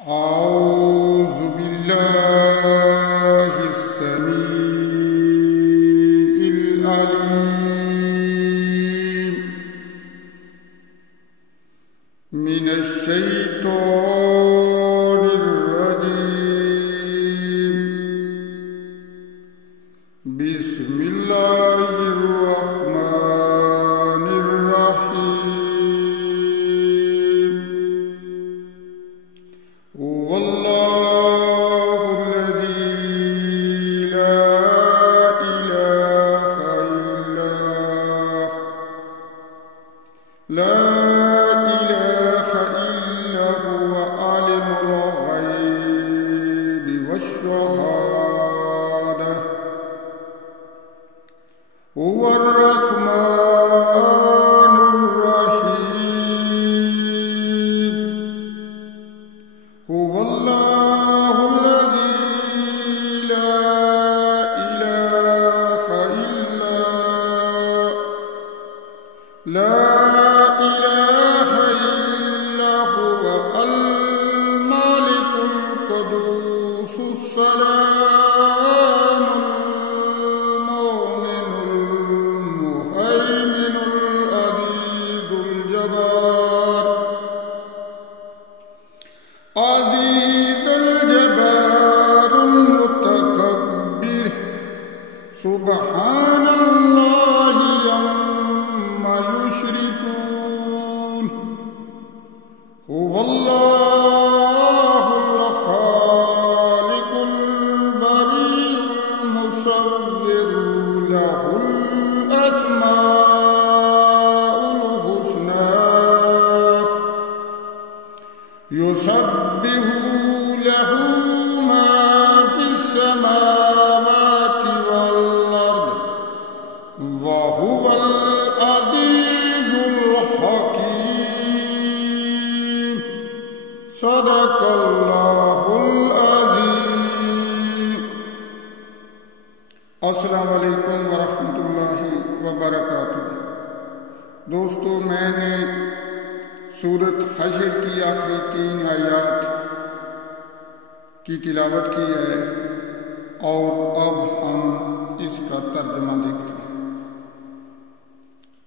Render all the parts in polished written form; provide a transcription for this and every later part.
أعوذ بالله السميع العليم من الشيطان الرجيم. بسم الله الرحمن الرحيم. هو الله الذي لا إله إلا هو عالم الغيب والشهادة. هو الرحمن الرحيم. هو الله الذي لا إله إلا هو الملك القدوس السلام المؤمن المهيمن العزيز الجبار عزيز الجبار المتكبر سبحان الله عما يشركون. هو الله الخالق البريء المصور له الأسماء الحسنى يسبح له ما في السماوات والأرض وهو العزيز الحكيم. صدق اللہ العظیم. السلام علیکم ورحمۃ اللہ وبرکاتہ. دوستو، میں نے سورۃ حشر کی آخری 3 آیات کی تلاوت کی ہے اور اب ہم اس کا ترجمہ دیکھتے ہیں.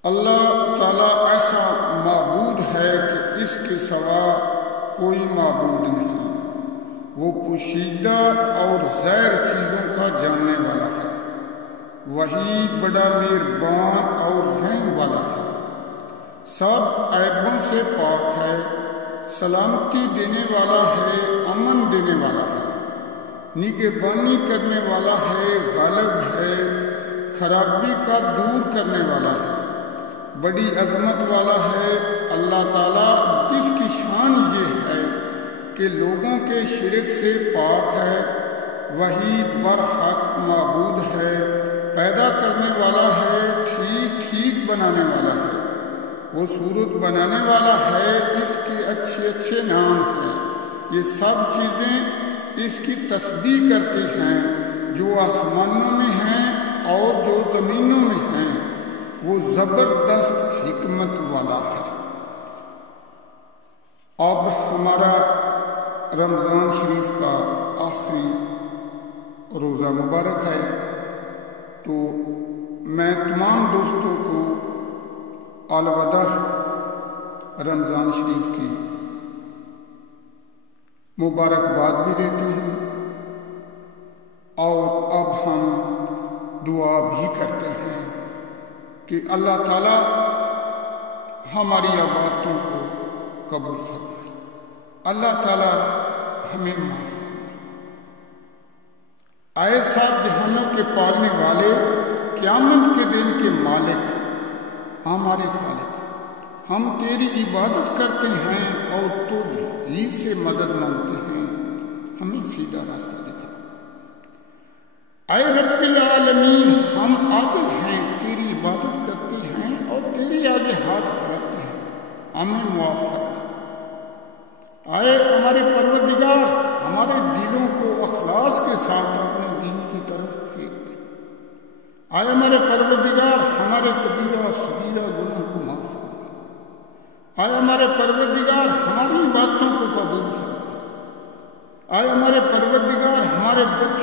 اللہ تعالیٰ ایسا معبود ہے کہ اس کے سوا کوئی معبود نہیں. وہ پوشیدہ اور ظاہر چیزوں کا جاننے والا ہے. وہی بڑا مہربان اور رحم والا ہے. سب عیبوں سے پاک ہے. سلامتی دینے والا ہے، امن دینے والا ہے، نگہبانی کرنے والا ہے، غالب ہے، خرابی کا دور کرنے والا ہے، بڑی عظمت والا ہے. اللہ تعالیٰ جس کی شان یہ ہے کہ لوگوں کے شرک سے پاک ہے، وہی برحق معبود ہے، پیدا کرنے والا ہے، ٹھیک بنانے والا ہے. وہ صورت بنانے والا ہے. اس کے اچھے نام ہیں. یہ سب چیزیں اس کی تسبیح کرتی ہیں، جو آسمانوں میں ہیں اور جو زمینوں میں ہیں. وہ زبردست حکمت والا ہے. اب ہمارا رمضان شریف کا آخری روزہ مبارک ہے، تو میں تمام دوستوں کو الوداع رمضان شریف کی مبارکباد بھی دیتی ہوں، اور اب ہم دعا بھی کرتے ہیں کہ اللہ تعالیٰ ہماری عبادتوں کو قبول فرمائے. اللہ تعالیٰ ہمیں معاف فرمائے. اے سات جہانوں کے پالنے والے، قیامت کے دن کے مالک، ہمارے خالق، ہم تیری عبادت کرتے ہیں اور تو ہی سے مدد مانگتے ہیں. ہمیں سیدھا راستہ دکھا. اے رب العالمین، ہم عاجز ہیں، تیری عبادت کرتے ہیں اور تیری آگے ہاتھ پھیلاتے ہیں. ہمیں معاف فرما. اے ہمارے پروردگار، ہمارے دلوں کو اخلاص کے ساتھ اپنے دین کی طرف پھیر دے. اے ہمارے پروردگار، ہمارے کبیرہ صغیرہ گناہ کو معاف فرما. اے ہمارے پروردگار، ہماری باتوں کو قبول فرما.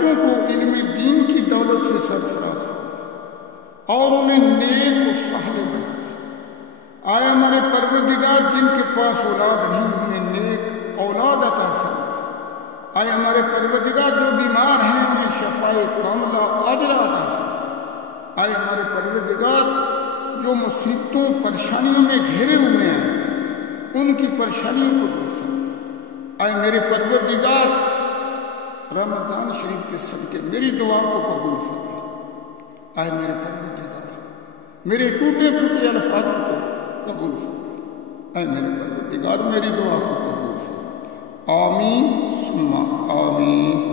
بچوں کو علم دین کی دولت سے سرفراز فرما اور انہیں نیک و صالح بنا دے۔ آئے ہمارے پروردگار جن کے پاس اولاد نہیں انہیں نیک اولاد عطا فرما۔ آئے ہمارے پروردگار جو بیمار ہیں انہیں شفائے کاملہ عاجلہ عطا فرما۔ آئے ہمارے پروردگار جو مصیبتوں پریشانیوں میں گھیرے ہوئے ہیں ان کی پریشانیوں کو دور فرما۔ آئے میرے پروردگار رمضان شریف کے صدقے میری دعا کو قبول فرما۔ آئے میرے پروردگار میرے ٹوٹے پھوٹے الفاظوں کو قبول فرما۔ اے میرے پروردگار میری دعا کو قبول فرما۔ آمین ثم آمین۔